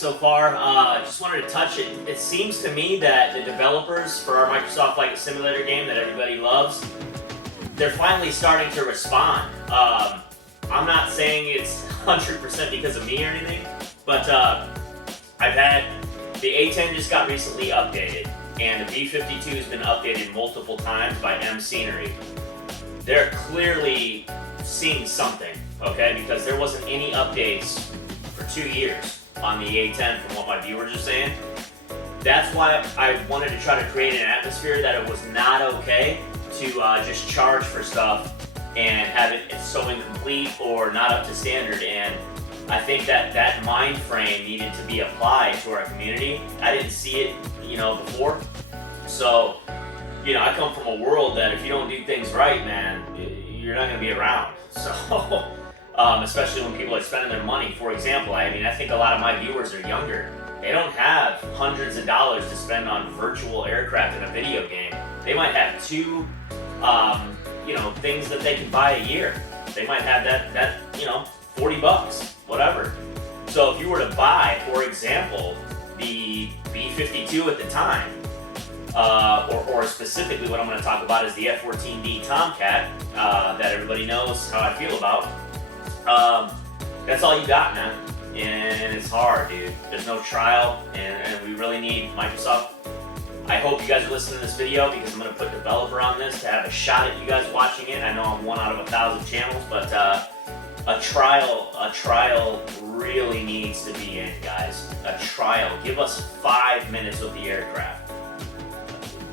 so far. Just wanted to touch it. It seems to me that the developers for our Microsoft Flight Simulator game that everybody loves, they're finally starting to respond. I'm not saying it's 100% because of me or anything, but I've had the A10 just got recently updated, and the B52 has been updated multiple times by M Scenery. They're clearly seeing something, okay? Because there wasn't any updates for 2 years on the A10 from what my viewers are saying. That's why I wanted to try to create an atmosphere that it was not okay to just charge for stuff and have it so incomplete or not up to standard. And I think that mind frame needed to be applied to our community. I didn't see it, before. So, I come from a world that if you don't do things right, man, you're not going to be around. So, especially when people are spending their money. For example, I think a lot of my viewers are younger. They don't have hundreds of dollars to spend on virtual aircraft in a video game. They might have two, things that they can buy a year. They might have that $40, whatever. So if you were to buy, for example, the B52 at the time, or specifically what I'm going to talk about is the F-14D Tomcat that everybody knows how I feel about. That's all you got, man. And it's hard, dude. There's no trial, and we really need Microsoft. I hope you guys are listening to this video because I'm going to put developer on this to have a shot at you guys watching it. I know I'm 1 out of 1,000 channels, but a trial really needs to be in, guys. A trial. Give us 5 minutes with the aircraft.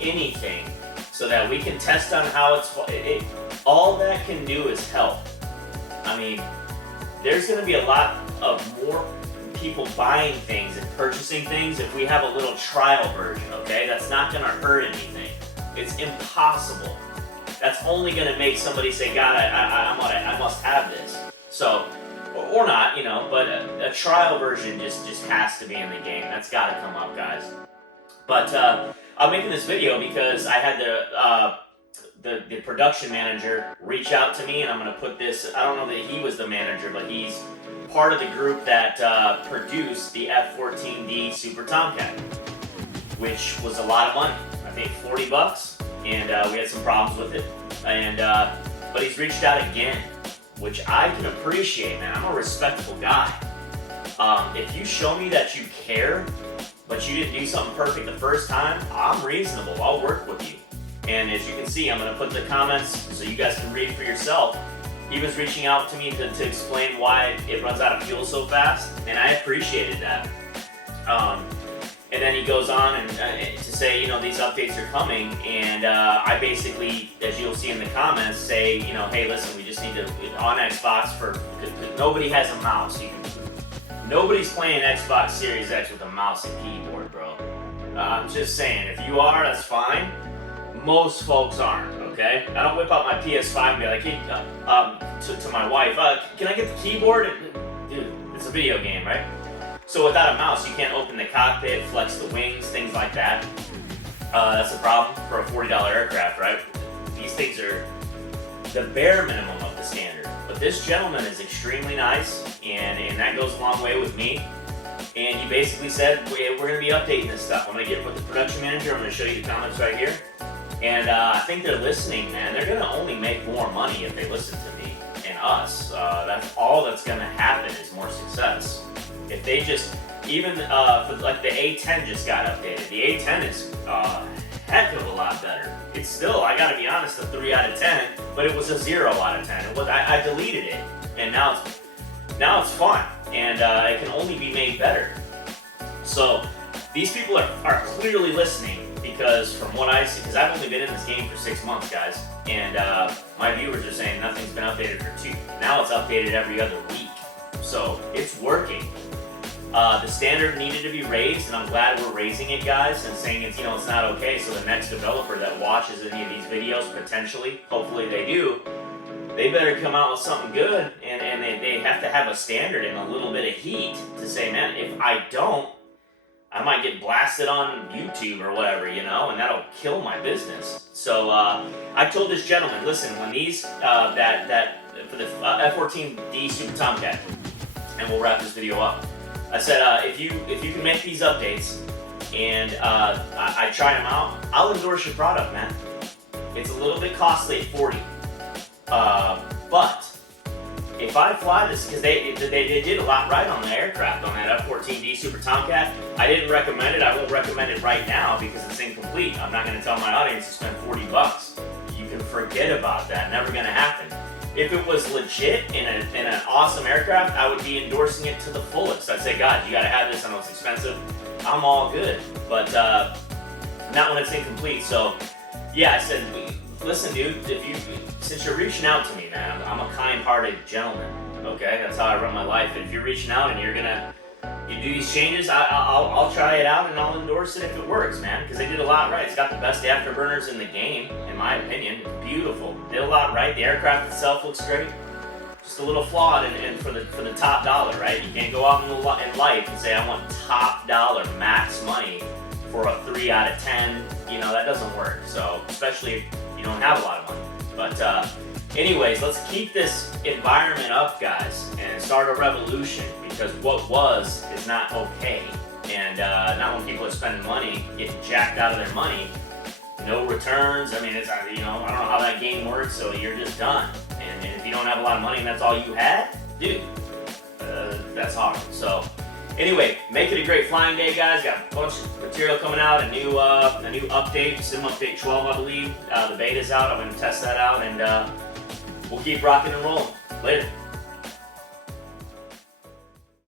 Anything, so that we can test on how it's. All that can do is help. There's going to be a lot of more people buying things and purchasing things if we have a little trial version, okay? That's not going to hurt anything. It's impossible. That's only going to make somebody say, God, I must have this. So, or not, but a trial version just has to be in the game. That's got to come up, guys. But I'm making this video because I had the production manager reach out to me, and I'm going to put this, I don't know that he was the manager, but he's part of the group that produced the F-14D Super Tomcat, which was a lot of money. I think $40, and we had some problems with it. But he's reached out again, which I can appreciate, man. I'm a respectful guy. If you show me that you care, but you didn't do something perfect the first time, I'm reasonable. I'll work with you. And as you can see, I'm going to put the comments so you guys can read for yourself. He was reaching out to me to explain why it runs out of fuel so fast, and I appreciated that. And then he goes on and to say, these updates are coming, and I basically, as you'll see in the comments, say, hey, listen, we just need to, on Xbox, because nobody has a mouse. Nobody's playing Xbox Series X with a mouse and keyboard, bro. I'm just saying, if you are, that's fine. Most folks aren't, okay? I don't whip out my PS5 and be like, hey, to my wife, can I get the keyboard? Dude, it's a video game, right? So without a mouse, you can't open the cockpit, flex the wings, things like that. That's a problem for a $40 aircraft, right? These things are the bare minimum of the standard. But this gentleman is extremely nice, and that goes a long way with me. And he basically said, we're going to be updating this stuff. I'm going to get with the production manager. I'm going to show you the comments right here. And I think they're listening, man. They're going to only make more money if they listen to me and us. That's all that's going to happen is more success. If they just, even like the A10 just got updated. The A10 is a heck of a lot better. It's still, I got to be honest, a 3 out of 10, but it was a 0 out of 10. It was, I deleted it, and now it's fun, and it can only be made better. So these people are clearly listening. Because from what I see, because I've only been in this game for 6 months, guys, and my viewers are saying nothing's been updated for 2. Now it's updated every other week. So it's working. The standard needed to be raised, and I'm glad we're raising it, guys, and saying it's not okay. So the next developer that watches any of these videos, potentially, hopefully they do, they better come out with something good, and they have to have a standard and a little bit of heat to say, man, if I don't, I might get blasted on YouTube or whatever, and that'll kill my business. So I told this gentleman, listen, when these for the F-14D Super Tomcat, and we'll wrap this video up. I said, if you can make these updates and I try them out, I'll endorse your product, man. It's a little bit costly at 40, but if I fly this, because they did a lot right on the aircraft on that F-14D Super Tomcat. I didn't recommend it. I won't recommend it right now because it's incomplete. I'm not going to tell my audience to spend 40 bucks. You can forget about that. Never going to happen. If it was legit in an awesome aircraft, I would be endorsing it to the fullest. I'd say, God, you got to have this. I know it's expensive. I'm all good, but not when it's incomplete. So, yeah, I said, listen, dude, since you're reaching out to me, man, I'm a kind-hearted gentleman. Okay, that's how I run my life. And if you're reaching out and you do these changes, I'll try it out and I'll endorse it if it works, man. Because they did a lot right. It's got the best afterburners in the game, in my opinion. Beautiful. Did a lot right. The aircraft itself looks great. Just a little flawed and for the top dollar, right? You can't go out in life and say I want top dollar, max money for a 3 out of 10. You know, that doesn't work. So especially if you don't have a lot of money. But anyways, let's keep this environment up, guys, and start a revolution, because what was is not okay. And not when people are spending money, getting jacked out of their money, no returns. I mean, it's, you know, I don't know how that game works, so you're just done. And if you don't have a lot of money and that's all you had, dude, that's hard. So anyway, make it a great flying day, guys. Got a bunch of material coming out, a new update, Sim Update 12, I believe. The beta's out. I'm going to test that out, and we'll keep rocking and rolling. Later.